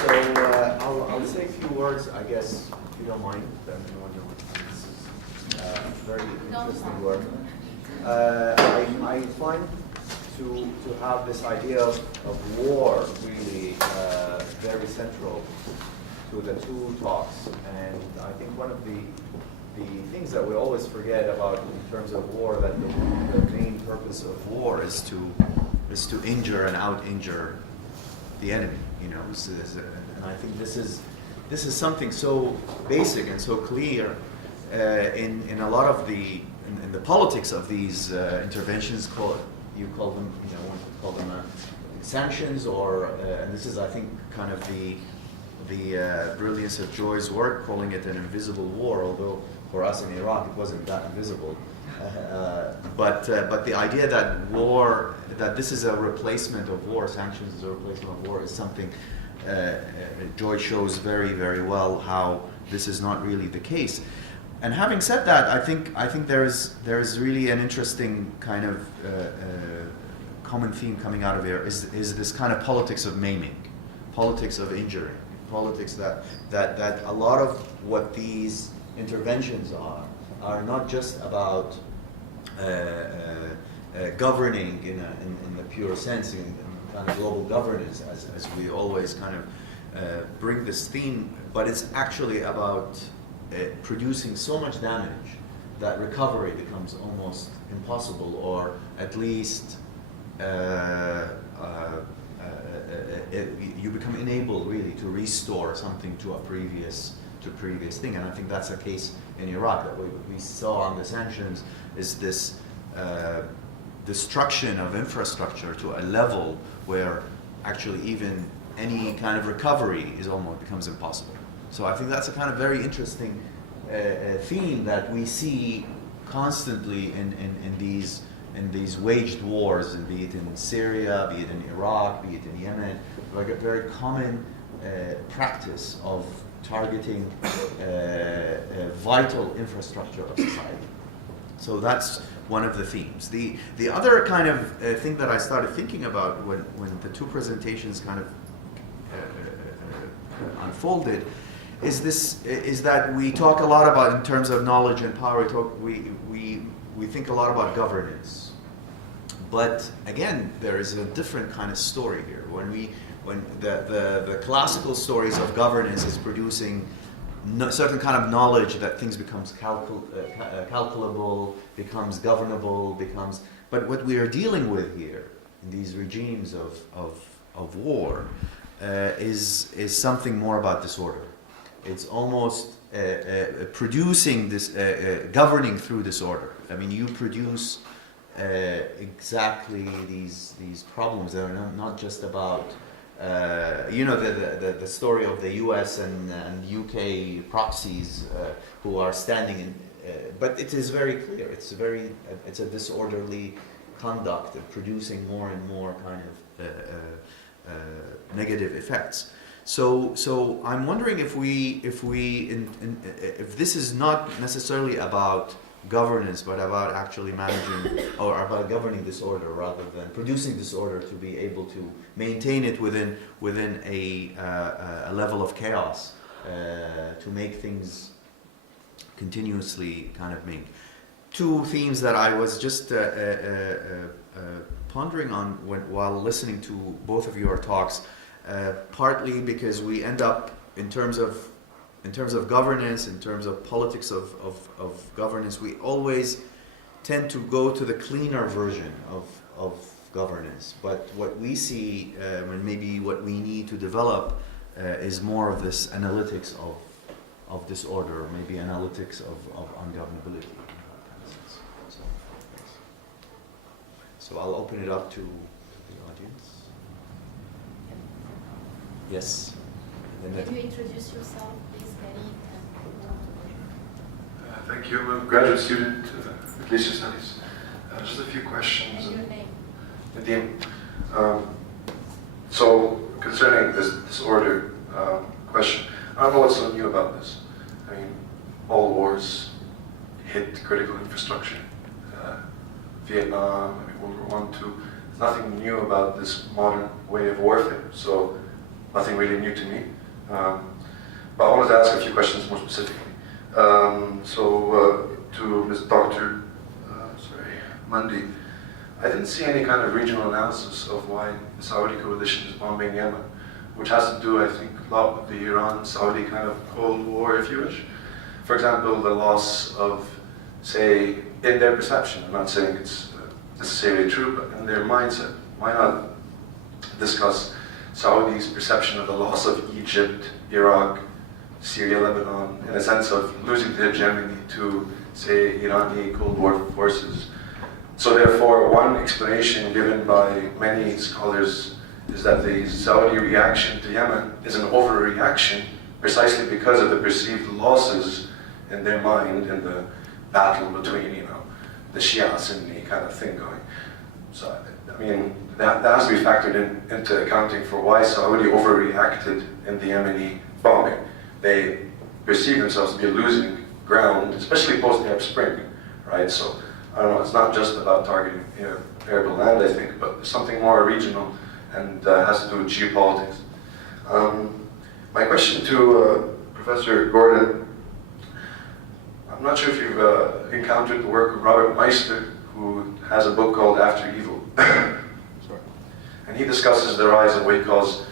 So I'll say a few words, I guess, if you don't mind. This is very interesting work. I find to have this idea of war really very central to the two talks. And I think one of the things that we always forget about in terms of war, that the main purpose of war is to injure and out-injure the enemy. You know, and I think this is something so basic and so clear in a lot of the politics of these interventions. You call them, you know, one could call them sanctions, or and this is, I think, kind of the brilliance of Joy's work, calling it an invisible war, although for us in Iraq it wasn't that invisible. But the idea that war, that this is a replacement of war, sanctions is a replacement of war, is something Joy shows very, very well how this is not really the case. And having said that, I think there's really an interesting kind of common theme coming out of here is this kind of politics of maiming, politics of injuring, politics that a lot of what these interventions are not just about governing in the pure sense, in kind of global governance, as we always kind of bring this theme, but it's actually about producing so much damage that recovery becomes almost impossible, or at least you become unable really to restore something to a previous thing. And I think that's a case in Iraq that we saw on the sanctions, is this destruction of infrastructure to a level where actually even any kind of recovery almost becomes impossible. So I think that's a kind of very interesting theme that we see constantly in these waged wars, and be it in Syria, be it in Iraq, be it in Yemen, like a very common practice of targeting vital infrastructure of society. So that's one of the themes. The other kind of thing that I started thinking about when the two presentations kind of unfolded is that we talk a lot about, in terms of knowledge and power, we think a lot about governance. But again, there is a different kind of story here. When the classical stories of governance is producing certain kind of knowledge that things becomes calculable, becomes governable, but what we are dealing with here in these regimes of war is something more about disorder. It's almost producing this, governing through disorder. I mean, you produce exactly these problems that are not just about, the story of the U.S. and UK proxies who are standing in, but it is very clear. It's a disorderly conduct of producing more and more kind of negative effects. So I'm wondering if this is not necessarily about governance, but about actually managing, or about governing disorder rather than producing disorder, to be able to maintain it within a level of chaos, to make things continuously kind of make. Two themes that I was just pondering on while listening to both of your talks. Partly because we end up, in terms of governance, in terms of politics of governance, we always tend to go to the cleaner version of governance. But what we see, and maybe what we need to develop, is more of this analytics of disorder, or maybe analytics of ungovernability. So I'll open it up to the audience. Yes. Can you introduce yourself, please, Gary? Thank you. I'm a graduate student with Leisure Studies. Just a few questions. And your name? Nadim. So, concerning this disorder question, I don't know what's so new about this. I mean, all wars hit critical infrastructure. Vietnam, World War I, II. There's nothing new about this modern way of warfare. So, nothing really new to me. But I wanted to ask a few questions more specifically. To Ms. Dr. Mundy, I didn't see any kind of regional analysis of why the Saudi coalition is bombing Yemen, which has to do, I think, a lot with the Iran-Saudi kind of Cold War, if you wish. For example, the loss of, say, in their perception, I'm not saying it's necessarily true, but in their mindset. Why not discuss Saudi's perception of the loss of Egypt, Iraq, Syria, Lebanon, in a sense of losing the hegemony to, say, Iranian Cold War forces? So therefore, one explanation given by many scholars is that the Saudi reaction to Yemen is an overreaction precisely because of the perceived losses in their mind in the battle between, the Shia-Sunni kind of thing going. So, I mean, that has to be factored into accounting for why Saudi overreacted in the Yemeni bombing. They perceive themselves to be losing ground, especially post-Arab Spring, right? So, I don't know, it's not just about targeting arable land, I think, but something more regional and has to do with geopolitics. My question to Professor Gordon, I'm not sure if you've encountered the work of Robert Meister, who has a book called After Evil. Sorry. And he discusses the rise of what he calls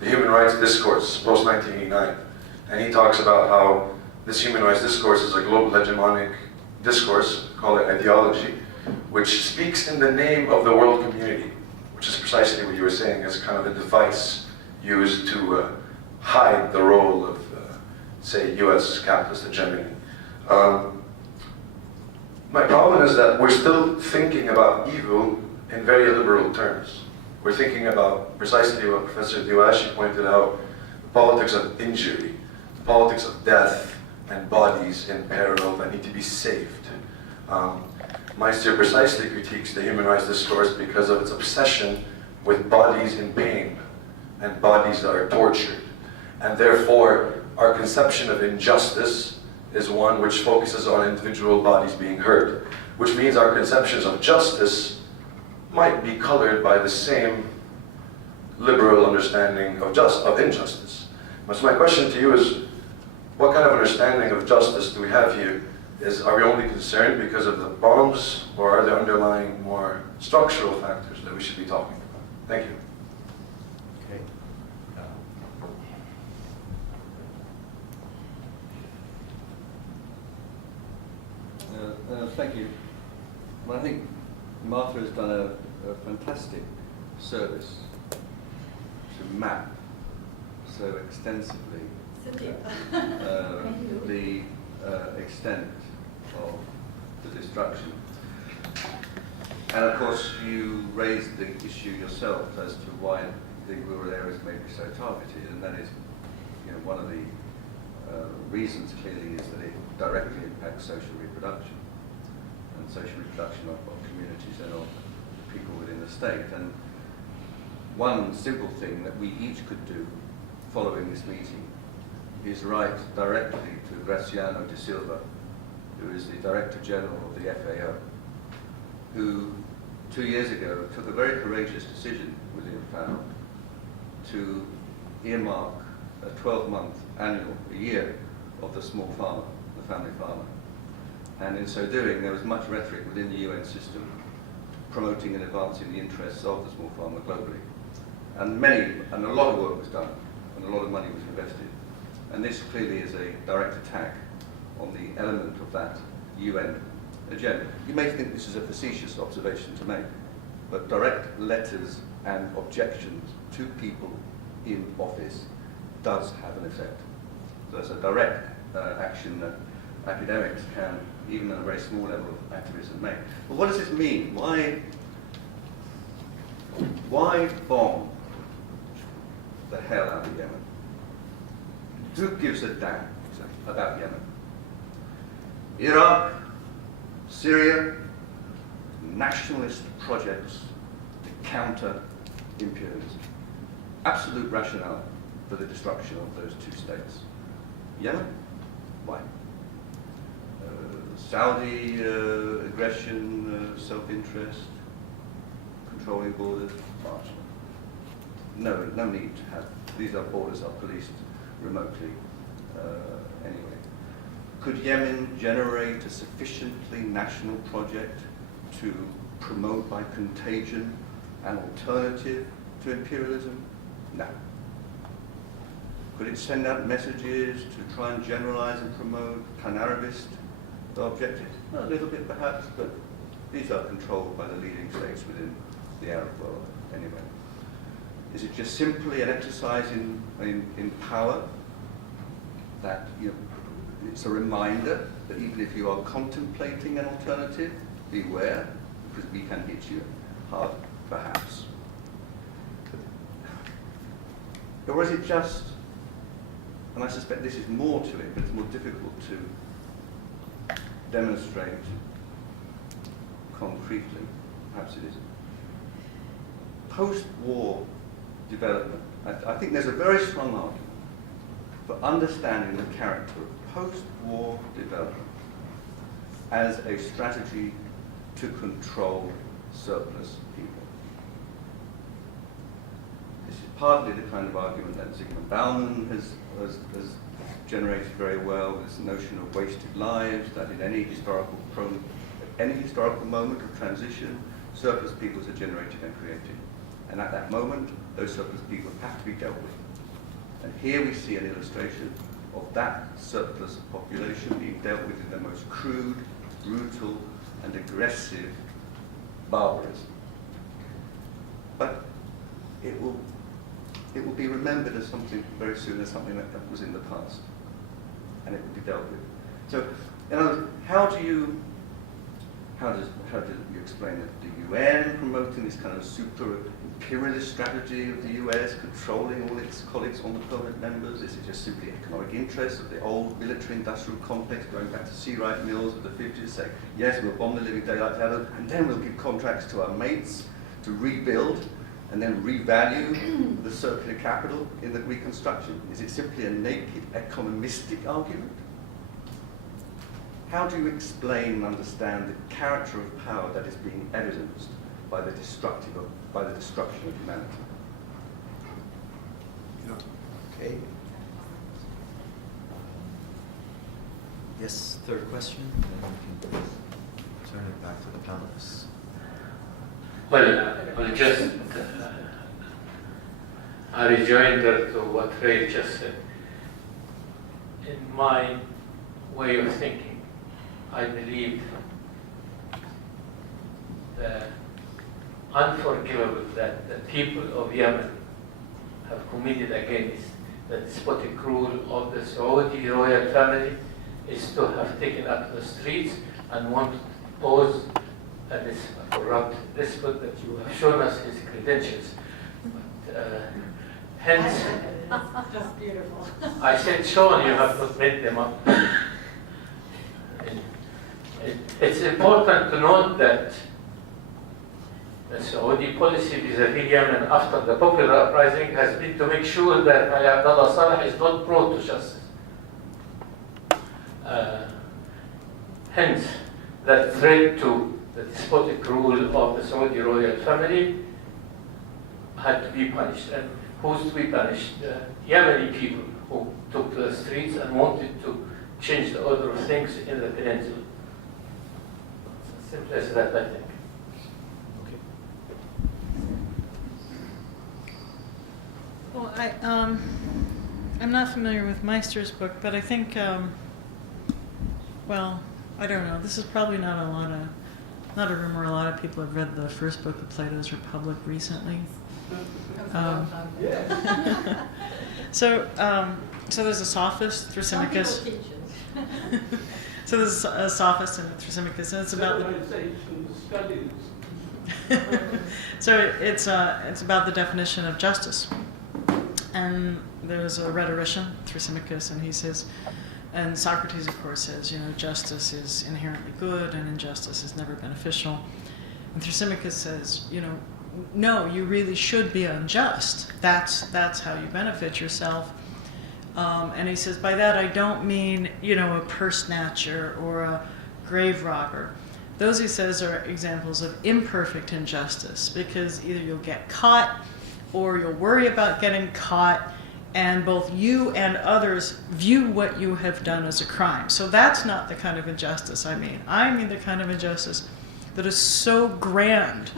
the human rights discourse, post-1989. And he talks about how this human rights discourse is a global hegemonic discourse, call it ideology, which speaks in the name of the world community, which is precisely what you were saying, as kind of a device used to hide the role of, say, US capitalist hegemony. My problem is that we're still thinking about evil in very liberal terms. We're thinking about precisely what Professor Dewache pointed out, the politics of injury, the politics of death, and bodies in peril that need to be saved. Meister precisely critiques the human rights discourse because of its obsession with bodies in pain and bodies that are tortured. And therefore, our conception of injustice is one which focuses on individual bodies being hurt, which means our conceptions of justice might be colored by the same liberal understanding of injustice. So my question to you is, what kind of understanding of justice do we have here? Are we only concerned because of the bombs, or are there underlying more structural factors that we should be talking about? Thank you. Okay. Thank you. Well, I think Martha has done a fantastic service to map so extensively the extent of the destruction. And of course, you raised the issue yourself as to why the rural areas may be so targeted, and that is, one of the reasons clearly is that it directly impacts social reproduction and social reproduction of communities and of people within the state. And one simple thing that we each could do following this meeting is write directly to Graciano de Silva, who is the Director General of the FAO, who 2 years ago took a very courageous decision within FAO to earmark a 12-month annual, a year, of the small farmer, the family farmer. And in so doing, there was much rhetoric within the UN system promoting and advancing the interests of the small farmer globally. And a lot of work was done, and a lot of money was invested. And this clearly is a direct attack on the element of that UN agenda. You may think this is a facetious observation to make, but direct letters and objections to people in office does have an effect. So it's a direct action that academics can, even at a very small level of activism, make. But what does this mean? Why bomb the hell out of Yemen? Who gives a damn about Yemen? Iraq, Syria, nationalist projects to counter imperialism. Absolute rationale for the destruction of those two states. Yemen? Why? Saudi aggression, self-interest, controlling borders, marginal. no need to have, these are borders are policed remotely anyway. Could Yemen generate a sufficiently national project to promote by contagion an alternative to imperialism? No. Could it send out messages to try and generalize and promote pan-Arabist objectives? Well, a little bit perhaps, but these are controlled by the leading states within the Arab world anyway. Is it just simply an exercise in power that, you know, it's a reminder that even if you are contemplating an alternative, beware, because we can hit you hard, perhaps. Or is it just, and I suspect this is more to it, but it's more difficult to demonstrate concretely, perhaps it isn't. Post-war development, I think there's a very strong argument for understanding the character of post-war development as a strategy to control surplus people. This is partly the kind of argument that Zygmunt Bauman has generated very well, with this notion of wasted lives, that in any historical moment of transition, surplus peoples are generated and created. And at that moment, those surplus people have to be dealt with. And here we see an illustration of that surplus population being dealt with in the most crude, brutal, and aggressive barbarism. But it will be remembered as something very soon, as something that was in the past, and it will be dealt with. So, you know, how do you explain that the UN promoting this kind of super imperialist strategy of the US, controlling all its colleagues on the permanent members? Is it just simply economic interests of the old military-industrial complex, going back to Seawright Mills of the 50s, saying, yes, we'll bomb the living daylights out of them, and then we'll give contracts to our mates to rebuild and then revalue the circular capital in the reconstruction? Is it simply a naked economistic argument? How do you explain and understand the character of power that is being evidenced by the destruction of humanity? Okay. Yes, third question, and then we can turn it back to the panelists. Well, just a rejoinder to what Ray just said. In my way of thinking, I believe the unforgivable that the people of Yemen have committed against the despotic rule of the Saudi royal family is to have taken up the streets and want to pose this corrupt despot that you have shown us his credentials. But, hence, That's beautiful. I said shown, you have not made them up. It's important to note that the Saudi policy vis-à-vis Yemen after the popular uprising has been to make sure that Ali Abdullah Saleh is not brought to justice. Hence, that threat to the despotic rule of the Saudi royal family had to be punished. And who's to be punished? The Yemeni people who took to the streets and wanted to change the order of things in the peninsula. It's as simple as that, I think. Okay. Well, I'm not familiar with Meister's book, but I think, well, I don't know. This is probably not a room where a lot of people have read the first book of Plato's Republic recently. So there's a sophist, Thrasymachus. So there's a sophist in Thrasymachus, and it's about so it's about the definition of justice. And there's a rhetorician, Thrasymachus, and he says, and Socrates, of course, says, you know, justice is inherently good and injustice is never beneficial. And Thrasymachus says, you know, no, you really should be unjust. That's how you benefit yourself. And he says, by that I don't mean, you know, a purse snatcher or a grave robber. Those, he says, are examples of imperfect injustice, because either you'll get caught or you'll worry about getting caught, and both you and others view what you have done as a crime. So that's not the kind of injustice I mean. I mean the kind of injustice that is so grand,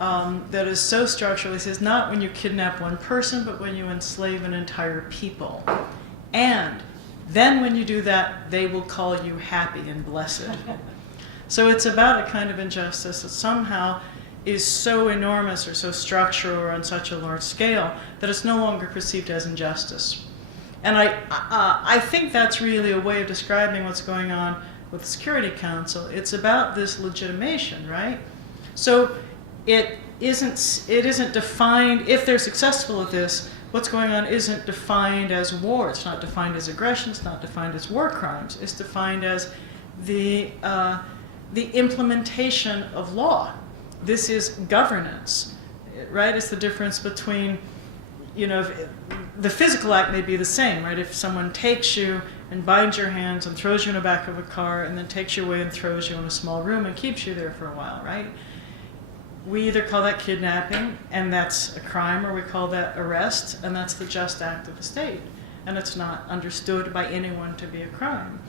that is so structural. He says, not when you kidnap one person, but when you enslave an entire people. And then when you do that, they will call you happy and blessed. So it's about a kind of injustice that somehow is so enormous or so structural or on such a large scale that it's no longer perceived as injustice. And I think that's really a way of describing what's going on with the Security Council. It's about this legitimation, right? So it isn't defined, if they're successful at this, what's going on isn't defined as war. It's not defined as aggression. It's not defined as war crimes. It's defined as the implementation of law. This is governance, right? It's the difference between, the physical act may be the same, right? If someone takes you and binds your hands and throws you in the back of a car and then takes you away and throws you in a small room and keeps you there for a while, right? We either call that kidnapping, and that's a crime, or we call that arrest, and that's the just act of the state. And it's not understood by anyone to be a crime.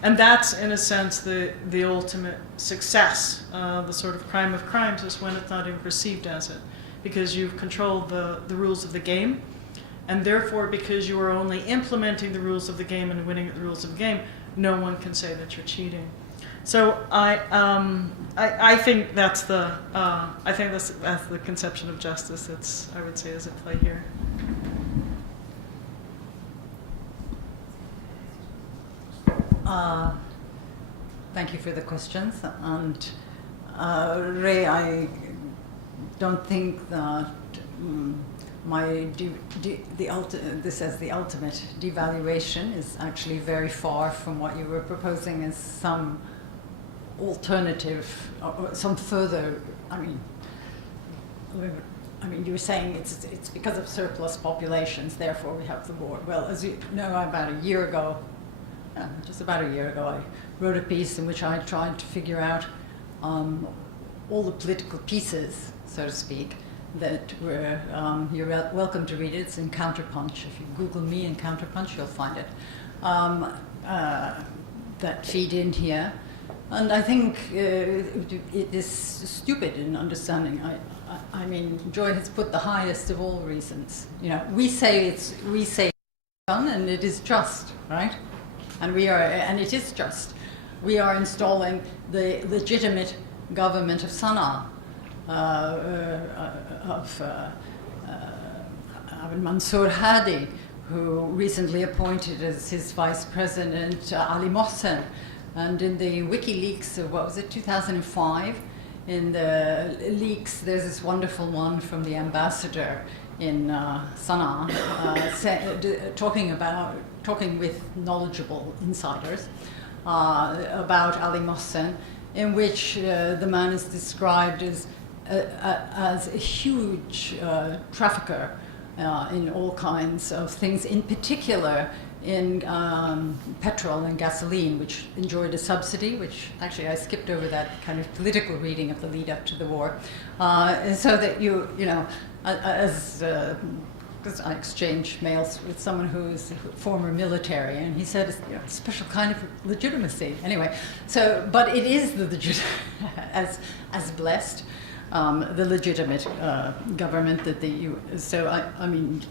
And that's, in a sense, the ultimate success. The sort of crime of crimes is when it's not even perceived as it, because you've controlled the rules of the game, and therefore, because you are only implementing the rules of the game and winning at the rules of the game, no one can say that you're cheating. So I think that's the conception of justice that's, I would say, is at play here. Thank you for the questions. And Ray, I don't think that this as the ultimate devaluation is actually very far from what you were proposing as some alternative, or some further. I mean, you were saying it's because of surplus populations, therefore we have the war. Well, as you know, about a year ago, just about a year ago, I wrote a piece in which I tried to figure out all the political pieces, so to speak, that were, you're welcome to read it. It's in Counterpunch. If you Google me in Counterpunch, you'll find it, that feed in here. And I think it is stupid in understanding. I mean, Joy has put the highest of all reasons. We say done, and it is just, right? And it is just. We are installing the legitimate government of Sana'a, of Mansour Hadi, who recently appointed as his vice president Ali Mohsen. And in the WikiLeaks of, 2005, in the leaks, there's this wonderful one from the ambassador in Sana'a, talking with knowledgeable insiders about Ali Mohsen, in which the man is described as a huge trafficker in all kinds of things, in particular in petrol and gasoline, which enjoyed a subsidy, which actually I skipped over that kind of political reading of the lead up to the war, so that because I exchange mails with someone who is former military, and he said it's a special kind of legitimacy. Anyway, but it is the legitimate, as blessed, the legitimate government that So I mean,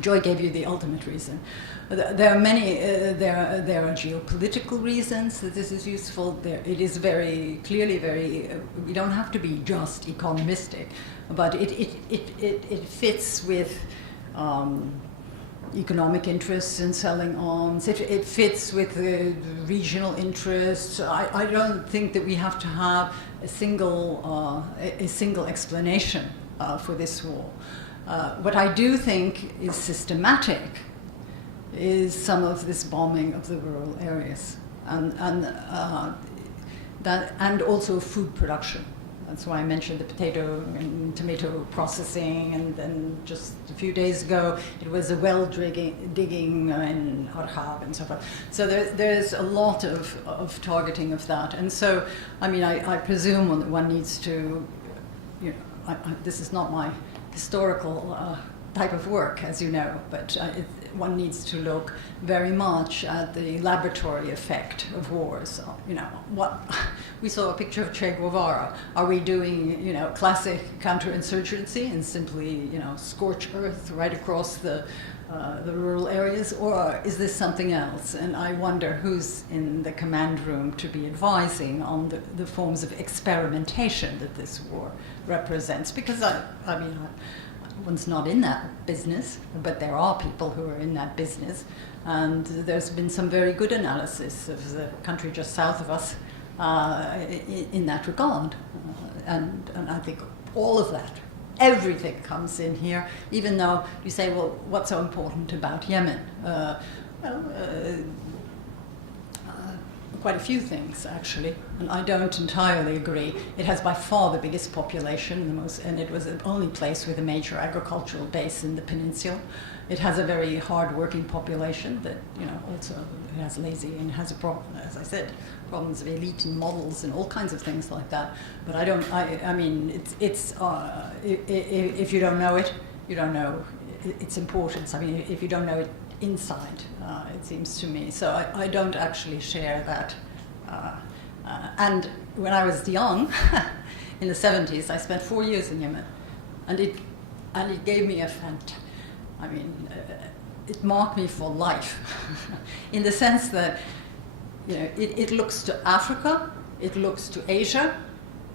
Joy gave you the ultimate reason. There are many. There are geopolitical reasons that this is useful. It is very clearly we don't have to be just economistic, but it fits with economic interests in selling arms. It fits with the regional interests. I don't think that we have to have a single explanation for this war. What I do think is systematic is some of this bombing of the rural areas, and also food production. That's why I mentioned the potato and tomato processing, and then just a few days ago it was a well digging in Arhab and so forth. So there's a lot of targeting of that, and so I mean I presume one needs to, this is not my historical type of work, as you know, but one needs to look very much at the laboratory effect of wars. You know, what we saw a picture of Che Guevara. Are we doing, you know, classic counterinsurgency and simply, you know, scorch earth right across the rural areas, or is this something else? And I wonder who's in the command room to be advising on the forms of experimentation that this war represents. Because I mean, one's not in that business, but there are people who are in that business, and there's been some very good analysis of the country just south of us in that regard. And I think all of that, everything comes in here, even though you say, well, what's so important about Yemen? Quite a few things, actually, and I don't entirely agree. It has by far the biggest population, and it was the only place with a major agricultural base in the peninsula. It has a very hard-working population that, you know, also it has lazy and has a problem, as I said, problems of elite and models and all kinds of things like that. But I mean, if you don't know it, you don't know its importance. I mean, if you don't know it inside, it seems to me. So I don't actually share that. And when I was young, in the 70s, I spent 4 years in Yemen, and it gave me it marked me for life, in the sense that, you know, it looks to Africa, it looks to Asia,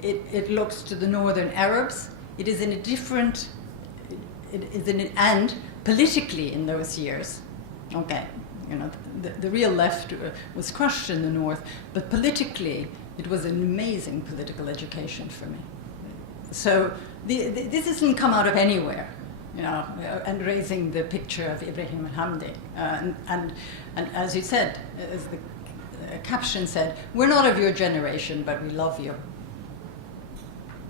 it looks to the northern Arabs. It is in a different, and politically in those years, okay, you know, the real left was crushed in the north, but politically it was an amazing political education for me. So this doesn't come out of anywhere, you know, and raising the picture of Ibrahim al-Hamdi. And as you said, as the caption said, we're not of your generation, but we love you.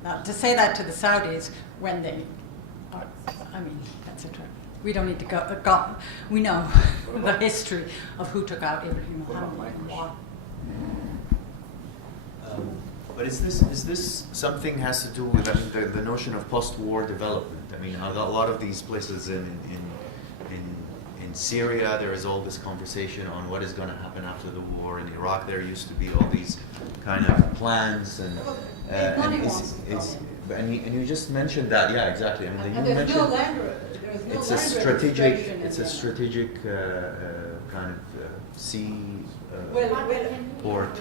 Now, to say that to the Saudis when they are, I mean, that's interesting. We don't need to go. We know the history of who took out Ibrahim al-Hamdi and why. But is this something has to do with, I mean, the notion of post-war development? I mean, a lot of these places in Syria, there is all this conversation on what is going to happen after the war. In Iraq, there used to be all these kind of plans and you just mentioned that, yeah, exactly. I mean, you mentioned it's a strategic kind of sea port.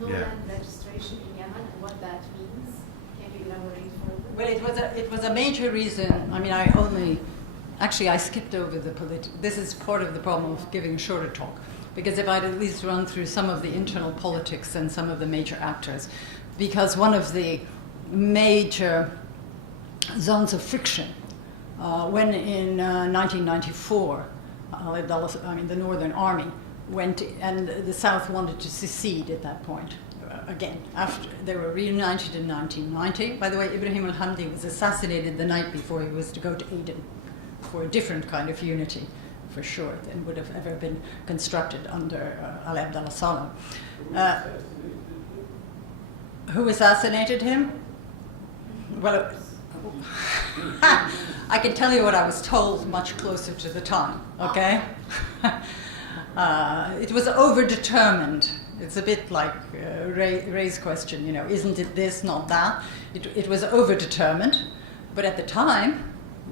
No Yeah. land registration in Yemen and what that means. Can you elaborate further? Well, it was a major reason. I mean, I skipped over the this is part of the problem of giving a shorter talk, because if I'd at least run through some of the internal politics and some of the major actors, because one of the major zones of friction when in 1994, the Northern Army went, and the South wanted to secede at that point. Again, after they were reunited in 1990. By the way, Ibrahim al-Hamdi was assassinated the night before he was to go to Aden for a different kind of unity, for sure, than would have ever been constructed under Ali Abdullah Saleh. Who assassinated him? Well, I can tell you what I was told much closer to the time, okay? It was overdetermined. It's a bit like Ray's question, you know, isn't it this, not that? It was overdetermined, but at the time,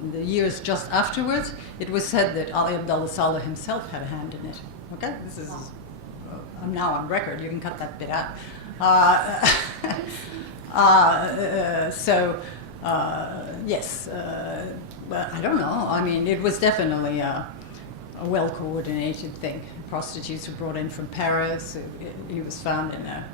in the years just afterwards, it was said that Ali Abdullah Saleh himself had a hand in it. Okay, this is, I'm now on record, you can cut that bit out. Yes, but I don't know. I mean, it was definitely a well-coordinated thing. Prostitutes were brought in from Paris. He was found in a,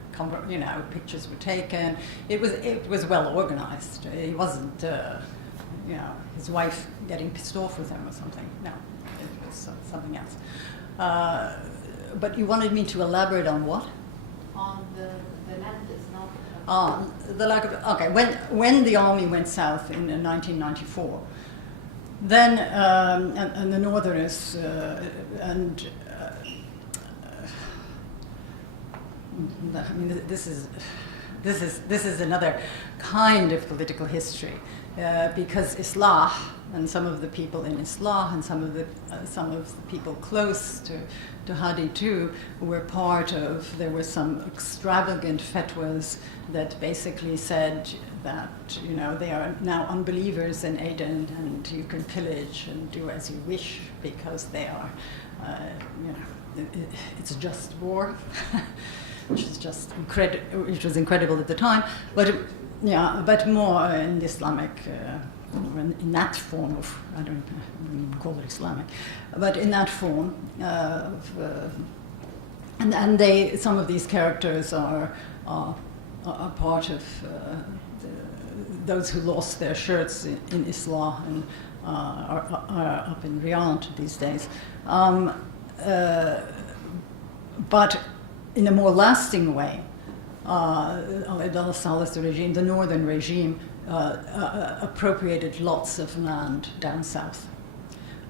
you know, pictures were taken. It was well organized. He wasn't, you know, his wife getting pissed off with him or something. No, it was something else. But you wanted me to elaborate on what? On the land is not. The lack of, okay, when the army went south in 1994, then and the Northerners I mean, this this is another kind of political history, because Islah and some of the people in Islah and some of the people close to Hadi too were part of. There were some extravagant fatwas that basically said that they are now unbelievers in Aden and you can pillage and do as you wish because they are it's a just war. Which is just which was incredible at the time, but more in the Islamic, in that form of, I don't even call it Islamic, but in that form and some of these characters are part of those who lost their shirts in Islah and are up in Riyadh these days, but in a more lasting way, Al-Abdullah Saleh's regime, the northern regime, appropriated lots of land down south.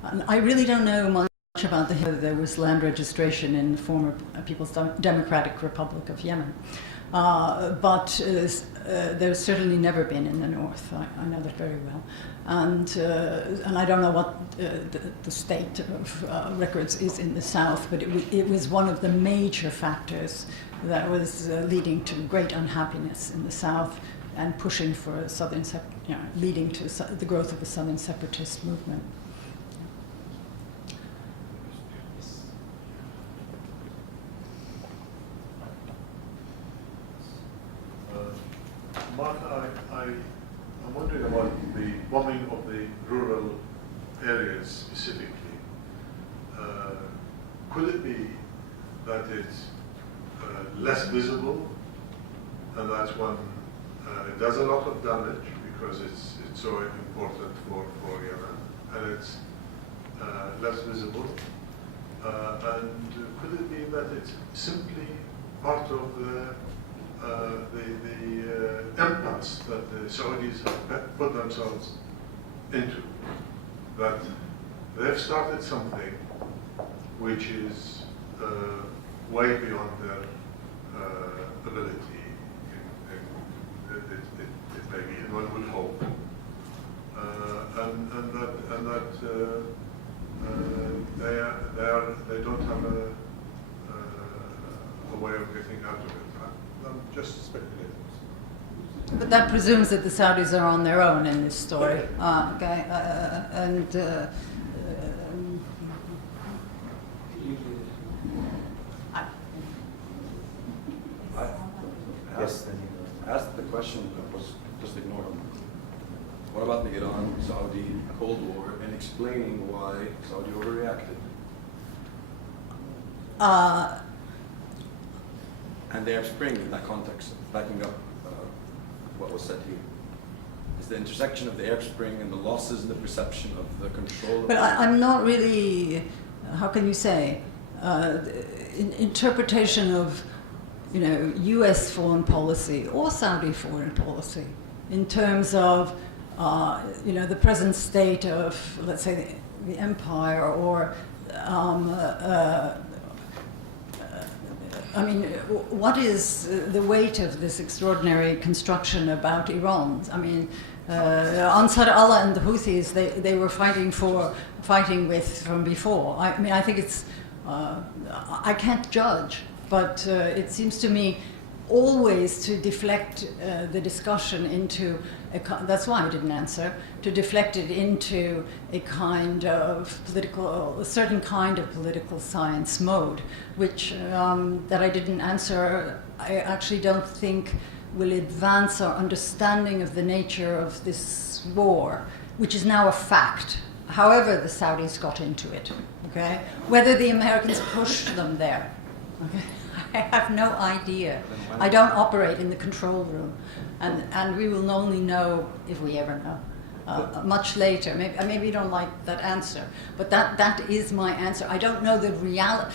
And I really don't know much about there was land registration in the former People's Democratic Republic of Yemen. But there's certainly never been in the north. I know that very well. And I don't know what the state of records is in the south, but it was one of the major factors that was leading to great unhappiness in the south and pushing for a southern, leading to the growth of the southern separatist movement. Mark, I'm wondering about the bombing of the rural areas specifically. Could it be that it's less visible, and that's when it does a lot of damage because it's so important for Yemen, and it's less visible? And could it be that it's simply part of the impasse that the Saudis have put themselves into, that they've started something which is way beyond their ability, it may be, and one would hope, and that they don't have a way of getting out of it. I'm just speculating. But that presumes that the Saudis are on their own in this story. Okay, I asked the question that was just ignored. What about the Iran-Saudi Cold War and explaining why Saudi overreacted? And the Arab Spring in that context, backing up what was said here, is the intersection of the Arab Spring and the losses in the perception of the control. But I'm not really, how can you say, interpretation of, U.S. foreign policy or Saudi foreign policy in terms of, the present state of, let's say, the empire, or what is the weight of this extraordinary construction about Iran? Ansar Allah and the Houthis, they were fighting with from before. I think it's, I can't judge, but it seems to me always to deflect the discussion into, that's why I didn't answer, to deflect it into a kind of a certain kind of political science mode, which, that I didn't answer, I actually don't think will advance our understanding of the nature of this war, which is now a fact. However the Saudis got into it, okay? Whether the Americans pushed them there, okay? I have no idea. I don't operate in the control room, and we will only know if we ever know. Much later. Maybe you don't like that answer, but that is my answer. I don't know the reality.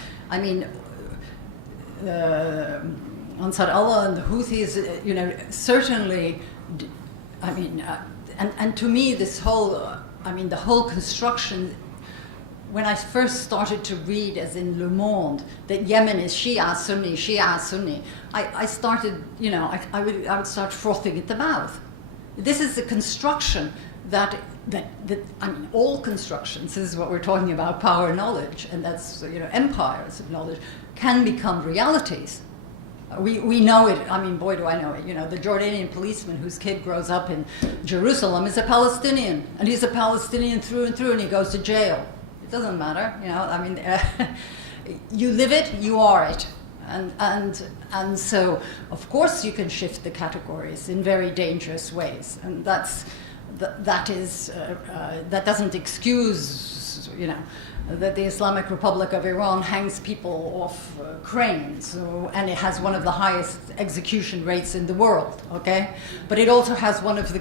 Ansar Allah and the Houthis, certainly. And to me, this whole, the whole construction when I first started to read, as in Le Monde, that Yemen is Shia Sunni, I started, I would start frothing at the mouth. This is a construction that I mean, all constructions, this is what we're talking about, power knowledge, and that's, empires of knowledge, can become realities. We know it, I mean, boy, do I know it. The Jordanian policeman whose kid grows up in Jerusalem is a Palestinian, and he's a Palestinian through and through, and he goes to jail. It doesn't matter, I mean, you live it, you are it. And so, of course, you can shift the categories in very dangerous ways, and that doesn't excuse, that the Islamic Republic of Iran hangs people off cranes, and it has one of the highest execution rates in the world. Okay, but it also has one of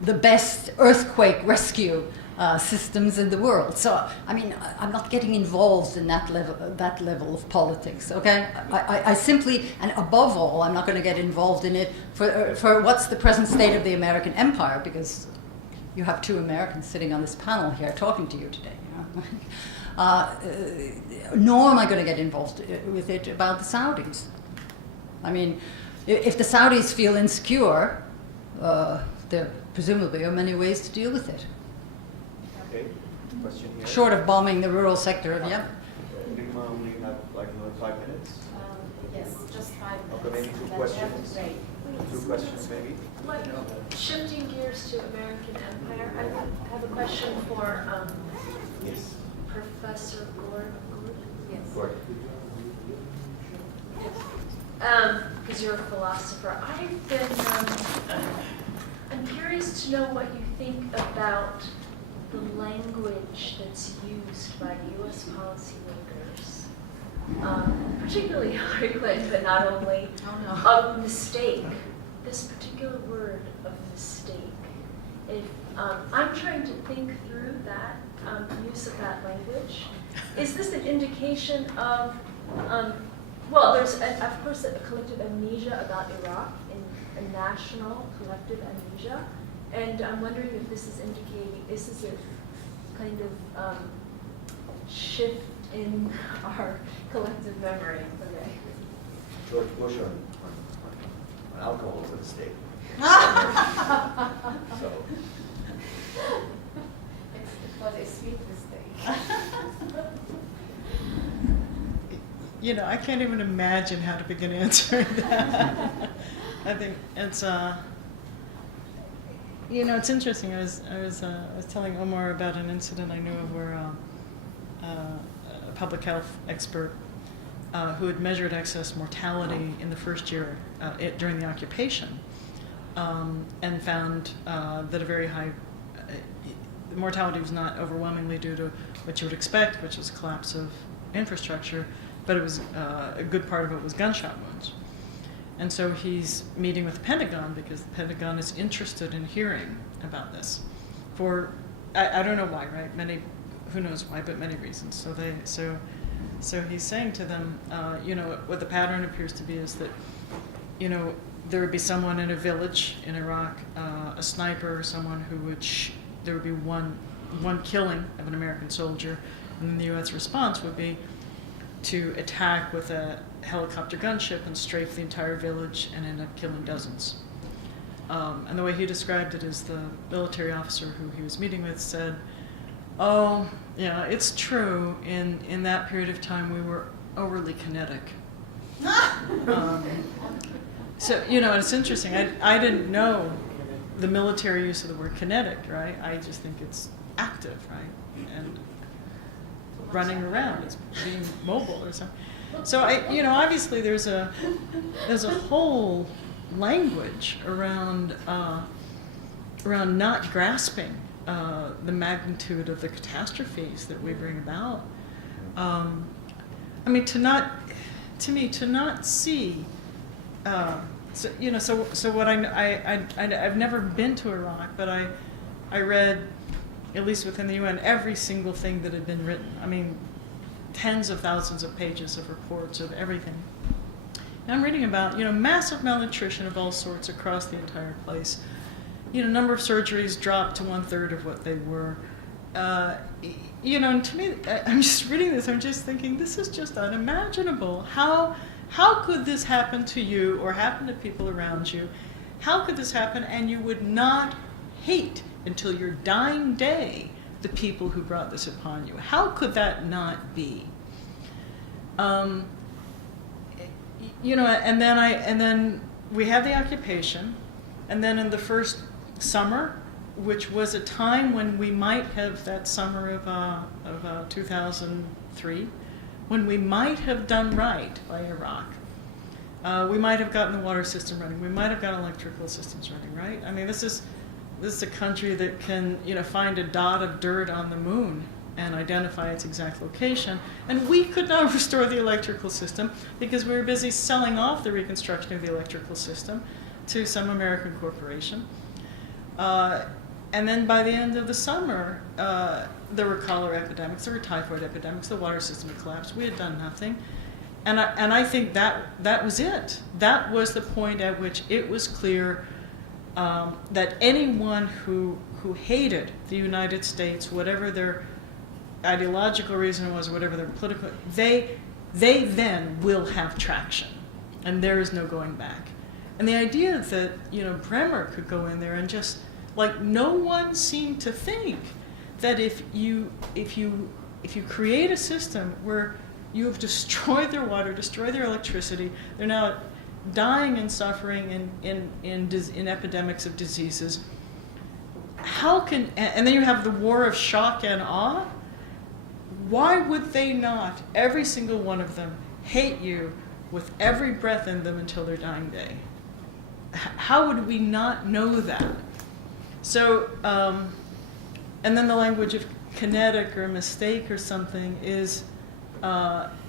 the best earthquake rescue systems in the world. So, I mean, I'm not getting involved in that level of politics, okay? I simply, and above all, I'm not going to get involved in it for what's the present state of the American empire, because you have two Americans sitting on this panel here talking to you today, nor am I going to get involved with it about the Saudis. I mean, if the Saudis feel insecure, there presumably are many ways to deal with it. Okay, question here. Short of bombing the rural sector of Yemen. Nigma, only have like another 5 minutes. Yes, just 5 minutes. Okay, maybe 2 That's questions. great. 2 questions maybe. Shifting gears to American Empire, I have a question for Yes. Professor Gord. Yes. Gord. Because you're a philosopher. I've been, I'm curious to know what you think about the language that's used by U.S. policymakers, particularly Hillary Clinton, but not only, of mistake. This particular word of mistake. If I'm trying to think through that use of that language, is this an indication of, well, there's of course a collective amnesia about Iraq, a national collective amnesia, and I'm wondering if this is indicating, is this a kind of shift in our collective memory? Okay. George Bush on alcohol was a mistake. So. It was a sweet mistake. I can't even imagine how to begin answering that. I think it's it's interesting. I was telling Omar about an incident I knew of where a public health expert who had measured excess mortality in the first year during the occupation, and found that a very high mortality was not overwhelmingly due to what you would expect, which is collapse of infrastructure, but it was a good part of it was gunshot wounds. And so he's meeting with the Pentagon because the Pentagon is interested in hearing about this for I don't know why, right? Who knows why, but many reasons. So he's saying to them, what the pattern appears to be is that, there would be someone in a village in Iraq, a sniper, or someone who would, there would be one killing of an American soldier, and then the U.S. response would be to attack with a helicopter gunship and strafe the entire village and end up killing dozens. And the way he described it is the military officer who he was meeting with said, "Oh, yeah, it's true. In that period of time, we were overly kinetic." So, it's interesting. I didn't know the military use of the word kinetic, right? I just think it's active, right? And running around, it's being mobile or something. So, obviously there's a whole language around not grasping the magnitude of the catastrophes that we bring about. To not see. So what I've never been to Iraq, but I read, at least within the UN, every single thing that had been written. Tens of thousands of pages of reports of everything. And I'm reading about, massive malnutrition of all sorts across the entire place. Number of surgeries dropped to 1/3 of what they were. you know, and to me, I'm just reading this, I'm just thinking, this is just unimaginable. How could this happen to you or happen to people around you? How could this happen and you would not hate until your dying day the people who brought this upon you? How could that not be? You know, and then we have the occupation, and then in the first summer, which was a time when we might have, that summer of 2003, when we might have done right by Iraq. We might have gotten the water system running. We might have gotten electrical systems running, right? I mean, this is a country that can, you know, find a dot of dirt on the moon and identify its exact location. And we could not restore the electrical system because we were busy selling off the reconstruction of the electrical system to some American corporation. And then by the end of the summer, there were cholera epidemics, there were typhoid epidemics, the water system had collapsed. We had done nothing. And I think that was it. That was the point at which it was clear that anyone who hated the United States, whatever their ideological reason was, whatever their political, they then will have traction, and there is no going back. And the idea that, you know, Bremer could go in there and just, like, no one seemed to think that if you create a system where you have destroyed their water, destroyed their electricity, they're now dying and suffering in epidemics of diseases. How can, and then you have the war of shock and awe. Why would they not, every single one of them, hate you with every breath in them until their dying day? How would we not know that? So, and then the language of kinetic or mistake or something is,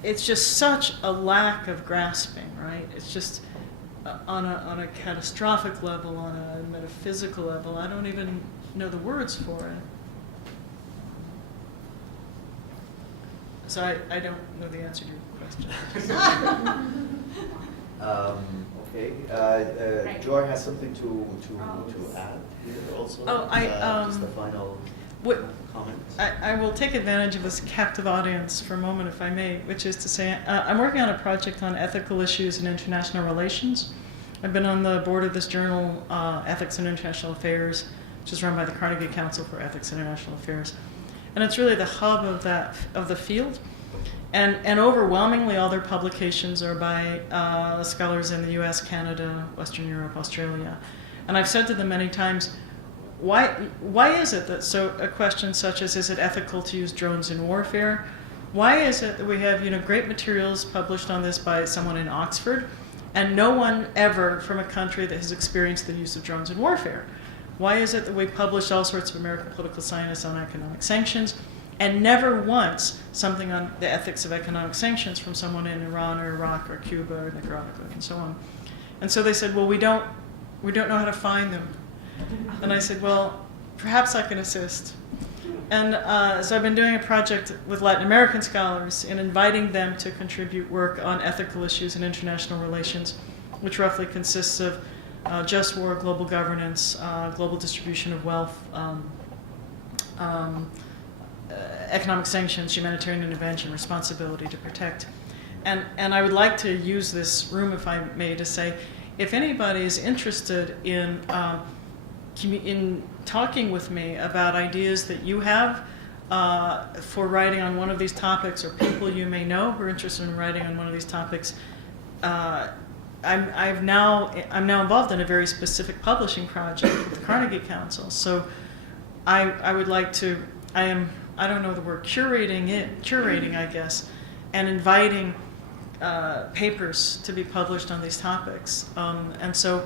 it's just such a lack of grasping, right? It's just on a catastrophic level, on a metaphysical level. I don't even know the words for it. So I don't know the answer to your question. Okay. Joy has something to add here also. Just the final comment. I will take advantage of this captive audience for a moment, if I may, which is to say, I'm working on a project on ethical issues in international relations. I've been on the board of this journal, Ethics in International Affairs, which is run by the Carnegie Council for Ethics in International Affairs. And it's really the hub of the field. And overwhelmingly, all their publications are by scholars in the US, Canada, Western Europe, Australia. And I've said to them many times, why is it that a question such as, is it ethical to use drones in warfare? Why is it that we have, you know, great materials published on this by someone in Oxford, and no one ever from a country that has experienced the use of drones in warfare? Why is it that we publish all sorts of American political scientists on economic sanctions, and never once something on the ethics of economic sanctions from someone in Iran or Iraq or Cuba or Nicaragua and so on? And so they said, well, we don't know how to find them. And I said, well, perhaps I can assist. And so I've been doing a project with Latin American scholars in inviting them to contribute work on ethical issues in international relations, which roughly consists of just war, global governance, global distribution of wealth, economic sanctions, humanitarian intervention, responsibility to protect. And I would like to use this room, if I may, to say, if anybody is interested in talking with me about ideas that you have for writing on one of these topics, or people you may know who are interested in writing on one of these topics, I'm now involved in a very specific publishing project with the Carnegie Council. So I would like to, I don't know the word, curating, I guess, and inviting papers to be published on these topics. And so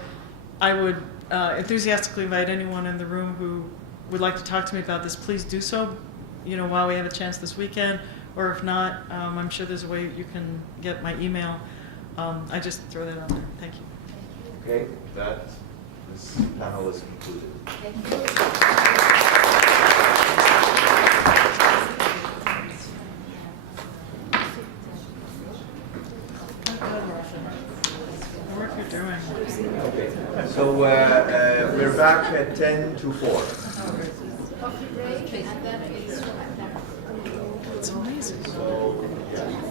I would enthusiastically invite anyone in the room who would like to talk to me about this. Please do so, you know, while we have a chance this weekend, or if not, I'm sure there's a way you can get my email. I just throw that out there. Thank you. Okay, this panel is concluded. Thank you. The work you're doing. Okay, so we're back at 10 to 4. coffee break, and then it's swim. It's amazing. So, yeah.